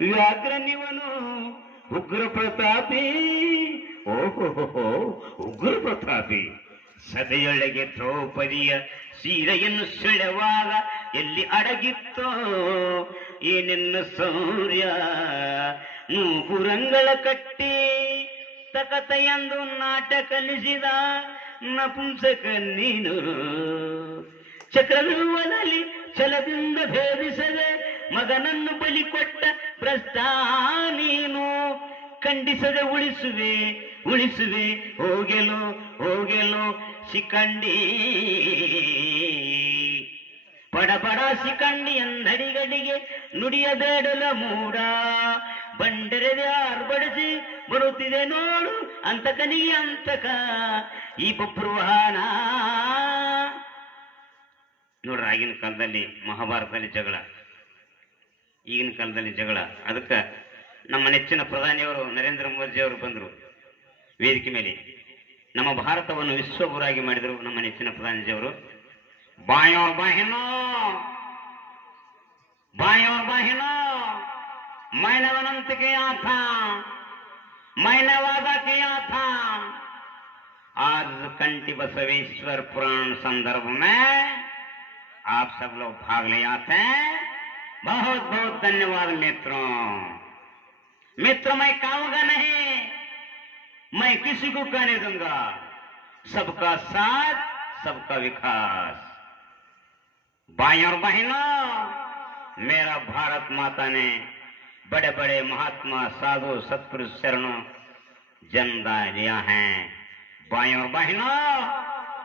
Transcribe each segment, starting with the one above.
ವ್ಯಾಘ್ರ ನೀವನು ಉಗ್ರ ಪ್ರತಾಪಿ. ಓಹೋ ಉಗ್ರ ಪ್ರತಾಪಿ. ಸಭೆಯೊಳಗೆ ದ್ರೌಪದಿಯ ಸೀರೆಯನ್ನು ಸೆಳೆವಾಗ ಎಲ್ಲಿ ಅಡಗಿತ್ತೋ ಏನೆನ್ನ ಸೌರ್ಯ. ನೂಕುರಂಗಳ ಕಟ್ಟಿ ತಕತ ಎಂದು ನಾಟ ಕಲಿಸಿದ ನಪುಂಸಕ ನೀನು. ಚಕ್ರವ್ಯೂಹದಲ್ಲಿ ಛಲದಿಂದ ಭೇದಿಸದೆ ಮಗನನ್ನು ಬಲಿ ಕೊಟ್ಟ ಭ್ರಷ್ಟ ನೀನು. ಖಂಡಿಸದೆ ಉಳಿಸುವೆ ಹೋಗೆಲೋ ಶಿಖಂಡಿ. ಪಡಪಡ ಶಿಖಂಡಿ ಎಂದಡಿಗಡಿಗೆ ನುಡಿಯಬೇಡಲ ಮೂಡ. ಬಂಡರೆದೆ ಆರ್ಬಡಿಸಿ ಬರುತ್ತಿದೆ ನೋಡು ಅಂತಕನಿಗೆ ಅಂತಕ ಈ ಪಪ್ರುವಾನ. ನೋಡ್ರಿ, ಆಗಿನ ಕಾಲದಲ್ಲಿ ಮಹಾಭಾರತದಲ್ಲಿ ಜಗಳ, ಈಗಿನ ಕಾಲದಲ್ಲಿ ಜಗಳ. ಅದಕ್ಕೆ ನಮ್ಮ ನೆಚ್ಚಿನ ಪ್ರಧಾನಿಯವರು ನರೇಂದ್ರ ಮೋದಿಯವರು ಬಂದರು ವೇದಿಕೆ ಮೇಲೆ. ನಮ್ಮ ಭಾರತವನ್ನು ವಿಶ್ವಗುರಾಗಿ ಮಾಡಿದರು ನಮ್ಮ ನೆಚ್ಚಿನ ಪ್ರಧಾನಿಜಿಯವರು. ಬಾಯೋರ್ ಬಾಹಿನೋ मैंने अनंत किया था, मैंने वादा किया था. आज कंठी बसवेश्वर पुराण संदर्भ में आप सब लोग भाग ले आते हैं. बहुत बहुत धन्यवाद मित्रों. मैं कहूंगा नहीं, मैं किसी को कहने दूंगा. सबका साथ, सबका विकास. भाई और बहनों, मेरा भारत माता ने बड़े बड़े महात्मा साधु सत्पुरुष शरणों जन्मदान दिया है. भाई और बहनों,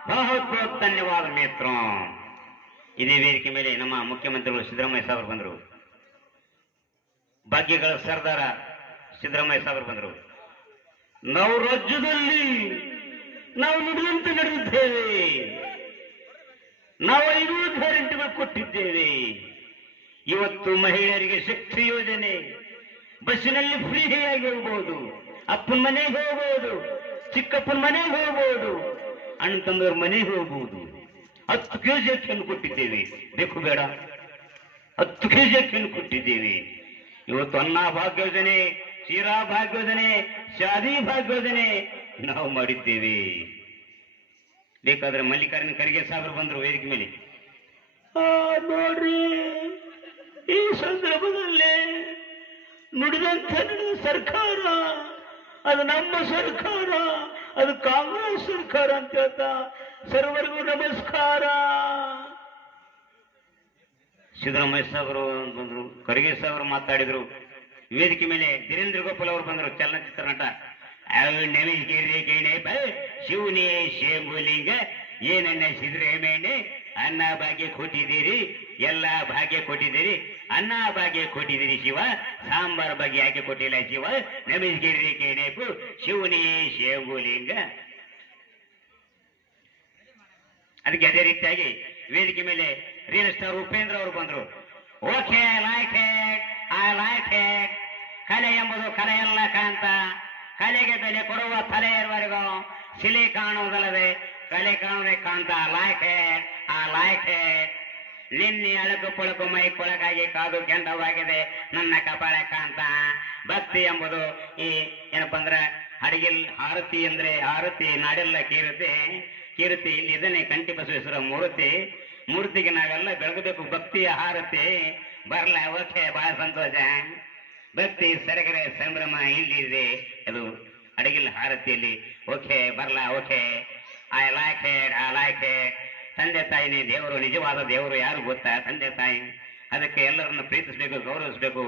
बहुत बहुत धन्यवाद मित्रों. ಇದೇ ವೇದಿಕೆ ಮೇಲೆ ನಮ್ಮ ಮುಖ್ಯಮಂತ್ರಿಗಳು ಸಿದ್ದರಾಮಯ್ಯ ಸಾಹೇಬರು ಬಂದರು. ಭಾಗ್ಯಗಳ ಸರ್ದಾರ ಸಿದ್ದರಾಮಯ್ಯ ಸಾಹೇಬರು ಬಂದರು. ನಾವು ರಾಜ್ಯದಲ್ಲಿ ನಾವು ನುಡಿದಂತೆ ನಡೆದಿದ್ದೇವೆ. ನಾವು 5 ಗ್ಯಾರಂಟಿಗಳು ಕೊಟ್ಟಿದ್ದೇವೆ. ಇವತ್ತು ಮಹಿಳೆಯರಿಗೆ ಶಕ್ತಿ ಯೋಜನೆ, ಬಸ್ಸಿನಲ್ಲಿ ಫ್ರೀಯಾಗಿ ಹೋಗಬಹುದು, ಅಪ್ಪನ ಮನೆಗೆ ಹೋಗಬಹುದು, ಚಿಕ್ಕಪ್ಪನ ಮನೆಗೆ ಹೋಗಬಹುದು, ಅಣ್ಣ ತಮ್ಮದವ್ರ ಮನೆಗೆ ಹೋಗಬಹುದು. 10 ಕೆಜಿ ಅಕ್ಕಿಯನ್ನು ಕೊಟ್ಟಿದ್ದೇವೆ. ಬೇಕು ಬೇಡ 10 ಕೆಜಿ ಅಕ್ಕಿಯನ್ನು ಕೊಟ್ಟಿದ್ದೇವೆ. ಇವತ್ತು ಅನ್ನ ಭಾಗ್ಯ ಯೋಜನೆ, ಶಿರಾ ಭಾಗ್ಯ ಯೋಜನೆ, ಶಾದಿ ಭಾಗ್ಯ ಯೋಜನೆ ನಾವು ಮಾಡಿದ್ದೇವೆ. ಬೇಕಾದ್ರೆ ಮಲ್ಲಿಕಾರ್ಜುನ ಖರ್ಗೆ ಸಾಹೇಬರು ಬಂದರು ವೇದಿಕೆ ಮೇಲೆ. ನೋಡ್ರಿ, ಈ ಸಂದರ್ಭದಲ್ಲಿ ನುಡಿದಂತೆ ನಡೆದ ಸರ್ಕಾರ ಅದು ನಮ್ಮ ಸರ್ಕಾರ, ಅದು ಕಾಂಗ್ರೆಸ್ ಸರ್ಕಾರ ಅಂತ ಹೇಳ್ತಾ ಸರ್ವರಿಗೂ ನಮಸ್ಕಾರ. ಸಿದ್ದರಾಮಯ್ಯ ಸಾಹೇಬರು ಬಂದರು, ಖರ್ಗೆ ಸಾಹೇಬರು ಮಾತಾಡಿದ್ರು ವೇದಿಕೆ ಮೇಲೆ. ಧೀರೇಂದ್ರ ಗೋಪಾಲ್ ಅವರು ಬಂದರು, ಚಲನಚಿತ್ರ ನಟ. ಶಿವನೇ ಶೇಂಬುಲಿಂಗ ಏನನ್ನ ಸಿದ್ದರಾಮಯ್ಯನೇ ಅನ್ನ ಭಾಗ್ಯ ಕೊಟ್ಟಿದ್ದೀರಿ, ಎಲ್ಲ ಭಾಗ್ಯ ಕೊಟ್ಟಿದ್ದೀರಿ, ಅನ್ನ ಭಾಗ್ಯ ಕೊಟ್ಟಿದ್ದೀರಿ ಶಿವ, ಸಾಂಬಾರ್ ಭಾಗ್ಯ ಯಾಕೆ ಕೊಟ್ಟಿಲ್ಲ ಶಿವ, ನಮಸ್ಗಿರಿ ಕೇಣೇಪು ಶಿವನೇ ಶೇಂಬುಲಿಂಗ. ಅದಕ್ಕೆ ಅದೇ ರೀತಿಯಾಗಿ ವೇದಿಕೆ ಮೇಲೆ ರಿಯಲ್ ಸ್ಟಾರ್ ಉಪೇಂದ್ರ ಅವರು ಬಂದರು. Okay, I like it. ಕಲೆ ಎಂಬುದು ಕಲೆಯಲ್ಲ ಕಾಂತ, ಕಲೆಗೆ ಬೆಲೆ ಕೊಡುವ ತಲೆ ಇರುವವರೆಗೂ ಶಿಲೆ ಕಾಣುವುದಲ್ಲದೆ ಕಲೆ ಕಾಣುವುದೇ ಕಾಂತ. I like it. ನಿನ್ನೆ ಅಳಕು ಪೊಳಕು ಮೈ ಕೊಳಕಾಗಿ ಕಾದು ಕೆಂಡವಾಗಿದೆ ನನ್ನ ಕಪಾಳ ಕಾಂತ. ಭಕ್ತಿ ಎಂಬುದು ಈ ಏನಪ್ಪ ಅಂದ್ರೆ ಅಡಿಗೆಲ್ ಆರತಿ ಅಂದ್ರೆ ಆರತಿ, ನಾಡೆಲ್ಲ ಕೀರುತಿ. ಇಲ್ಲಿ ಇದನ್ನೇ ಕಂಠಿ ಬಸವೇಶ್ವರ ಮೂರ್ತಿಗೆ ನಾವೆಲ್ಲ ಬೆಳಗಬೇಕು ಭಕ್ತಿಯ ಆರತಿ. ಬರ್ಲ ಓಕೆ, ಬಹಳ ಸಂತೋಷ. ಭಕ್ತಿ ಸರಗರೆ ಸಂಭ್ರಮ ಇಲ್ಲಿದೆ, ಅದು ಅಡಿಗೆಲ್ ಆರತಿಯಲ್ಲಿ. ಓಕೆ, ಬರ್ಲ ಓಕೆ. I like it. ತಂದೆ ತಾಯಿನೇ ದೇವರು, ನಿಜವಾದ ದೇವರು ಯಾರು ಗೊತ್ತಾ? ತಂದೆ ತಾಯಿ. ಅದಕ್ಕೆ ಎಲ್ಲರನ್ನು ಪ್ರೀತಿಸ್ಬೇಕು, ಗೌರವಿಸ್ಬೇಕು.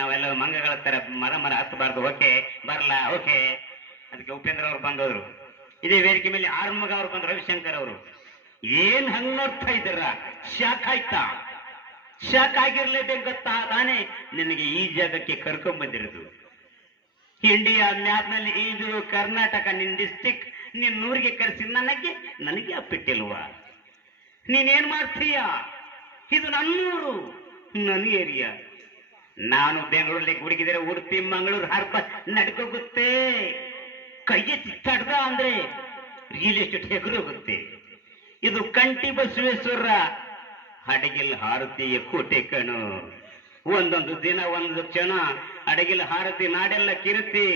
ನಾವೆಲ್ಲರೂ ಮಂಗಗಳ ತರ ಮರ ಹತ್ತಬಾರ್ದು. ಓಕೆ, ಬರ್ಲ ಓಕೆ. ಅದಕ್ಕೆ ಉಪೇಂದ್ರ ಅವರು ಬಂದವರು. ಇದೇ ವೇದಿಕೆ ಮೇಲೆ ಆರ್ಮಗ ಅವರು ಬಂದ್ರು, ರವಿಶಂಕರ್ ಅವರು. ಏನ್ ಹಂಗ್ ನೋಡ್ತಾ ಇದ್ದೀರ? ಶಾಕ್ ಆಯ್ತಾ? ಶಾಕ್ ಆಗಿರ್ಲೇಬೇಕತ್ತಾ ತಾನೇ ನಿನಗೆ ಈ ಜಾಗಕ್ಕೆ ಕರ್ಕೊಂಡ್ ಬಂದಿರೋದು. ಇಂಡಿಯಾ ಮ್ಯಾಪ್ ನಲ್ಲಿ ಇದು ಕರ್ನಾಟಕ, ನಿನ್ ಡಿಸ್ಟಿಕ್, ನೀನ್ ನೂರಿಗೆ ಕರೆಸಿ ನನಗೆ ಅಪ್ಪಿಟ್ಟಿಲ್ವಾ? ನೀನೇನ್ ಮಾಡ್ತೀಯ? ಇದು ನನ್ನೂರು, ನನ್ನ ಏರಿಯಾ. ನಾನು ಬೆಂಗಳೂರಲ್ಲಿ ಹುಡುಗಿದರೆ ಉಡುಪಿ, ಮಂಗಳೂರು, ಹರ್ಬ ನಡ್ಕೋಗುತ್ತೆ. ಕೈಗೆ ಚಿತ್ತಾಡ್ದ ಅಂದ್ರೆ ರಿಯಲ್ ಎಸ್ಟೇಟ್ ಹೋಗುತ್ತೆ. ಇದು ಕಂಠಿ ಬಸವೇಶ್ವರ ಅಡಿಗೆಲ್ ಆರತಿಯ ಕೋಟೆ ಕಣು. ಒಂದೊಂದು ದಿನ ಒಂದು ಕ್ಷಣ ಅಡಗಿಲ ಹಾರತಿ ನಾಡೆಲ್ಲ ಕಿರುತಿ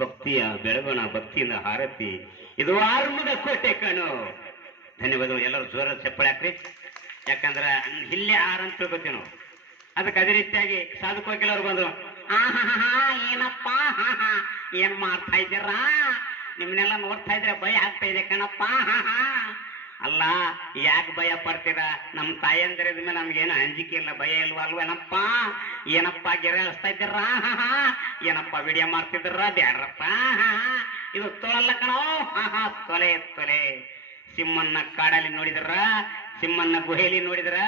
ಭಕ್ತಿಯ ಬೆಳಗೋಣ ಭಕ್ತಿಯಿಂದ ಹಾರತಿ ಇದು ಆರ್ಮದ ಕೋಟೆ ಕಣು. ಧನ್ಯವಾದಗಳು. ಎಲ್ಲರೂ ಜೋರ ಚಪ್ಪಳೆ ಹಾಕ್ರಿ, ಯಾಕಂದ್ರೆ ಇಲ್ಲೇ ಅಂತ ತಿಳ್ಕೊತೀವಿ ನಾವು. ಅದಕ್ಕೆ ಅದೇ ರೀತಿಯಾಗಿ ಸಾಧು ಕೋಕಿಲವ್ರು ಬಂದ್ರು. ಏನಪ್ಪ ಏನ್ ಮಾಡ್ತಾ ಇದ್ದೀರಾ? ನಿಮ್ನೆಲ್ಲ ನೋಡ್ತಾ ಇದ್ರೆ ಭಯ ಆಗ್ತಾ ಇದೆ ಕಣಪ್ಪ. ಅಲ್ಲ, ಯಾಕೆ ಭಯ ಪಡ್ತೀರಾ? ನಮ್ಮ ತಾಯಂದಿರದ ಮೇಲೆ ನಮ್ಗೇನು ಅಂಜಿಕೆ ಇಲ್ಲ, ಭಯ ಇಲ್ವಾ ಅಲ್ವೇನಪ್ಪ? ಏನಪ್ಪ ಗೆರೆ ಹಚ್ತಾ ಇದ್ದೀರಾ? ಏನಪ್ಪ ವಿಡಿಯೋ ಮಾಡ್ತಿದ್ದೀರ? ಬ್ಯಾಡ್ರಪ್ಪ, ಇದು ತೊಳಲ್ಲ ಕಣೋ. ತೊಲೆ ತೊಲೆ. ಸಿಂಹನ್ನ ಕಾಡಲ್ಲಿ ನೋಡಿದ್ರ, ಸಿಂಹನ್ನ ಗುಹೆಯಲ್ಲಿ ನೋಡಿದ್ರ.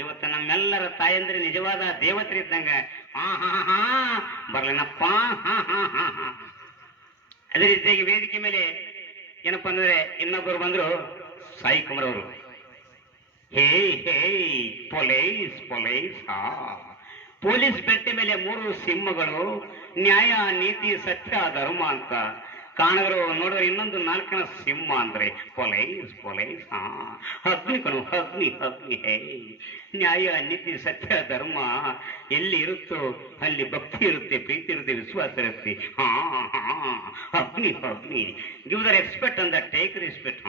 ಇವತ್ತು ನಮ್ಮೆಲ್ಲರ ತಾಯಂದ್ರೆ ನಿಜವಾದ ದೇವತರಿದ್ದಂಗ. ಬರ್ಲೇನಪ್ಪ. ಅದೇ ರೀತಿಯಾಗಿ ವೇದಿಕೆ ಮೇಲೆ ಏನಪ್ಪಾ ಅಂದ್ರೆ ಇನ್ನೊಬ್ಬರು ಬಂದ್ರು, ಸಾಯಿ ಕುಮಾರ್ ಅವರು. ಹೇ ಹೇ ಪೊಲೀಸ್ ಪೊಲೀಸ್. ಪೊಲೀಸ್ ಬೆಟ್ಟ ಮೇಲೆ 3 ಸಿಂಹಗಳು, ನ್ಯಾಯ ನೀತಿ ಸತ್ಯ ಧರ್ಮ ಅಂತ ಕಾಣದ್ರು. ನೋಡಿದ್ರೆ ಇನ್ನೊಂದು 4 ಸಿಂಹ ಅಂದ್ರೆ ಪೊಲೀಸ್ ಪೊಲೀಸ್. ಅಗ್ನಿ ಕಣು, ಅಗ್ನಿ ಅಗ್ನಿ. ಹೇ, ನ್ಯಾಯ ನೀತಿ ಸತ್ಯ ಧರ್ಮ ಎಲ್ಲಿ ಇರುತ್ತೋ ಅಲ್ಲಿ ಭಕ್ತಿ ಇರುತ್ತೆ, ಪ್ರೀತಿ ಇರುತ್ತೆ, ವಿಶ್ವಾಸ ಇರುತ್ತೆ. ಅಗ್ನಿ ಅಗ್ನಿ. ಗಿವ್ ದ ರೆಸ್ಪೆಕ್ಟ್ ಅಂದ ಟೇಕ್ ರೆಸ್ಪೆಕ್ಟ್.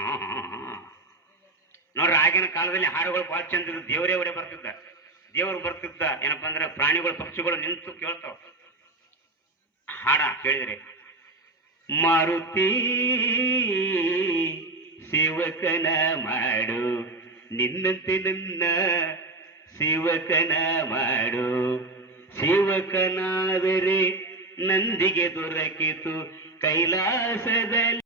ನೋಡ್ರಿ, ಆಗಿನ ಕಾಲದಲ್ಲಿ ಹಾಡುಗಳು ಬಹಳ ಚಂದ ಇದ್ದು, ದೇವರೇ ಒಡೆ ಬರ್ತಿದ್ದ, ದೇವರು ಬರ್ತಿದ್ದ. ಏನಪ್ಪಾ ಅಂದ್ರೆ ಪ್ರಾಣಿಗಳು ಪಕ್ಷಿಗಳು ನಿಂತು ಕೇಳ್ತಾವ ಹಾಡ ಕೇಳಿದ್ರೆ. ಮಾರುತಿ ಸೇವಕನ ಮಾಡು, ನಿನ್ನಂತೆ ನನ್ನ ಸೇವಕನ ಮಾಡು. ಸೇವಕನಾದರೆ ನಂದಿಗೆ ದೊರಕಿತು ಕೈಲಾಸದಲ್ಲಿ.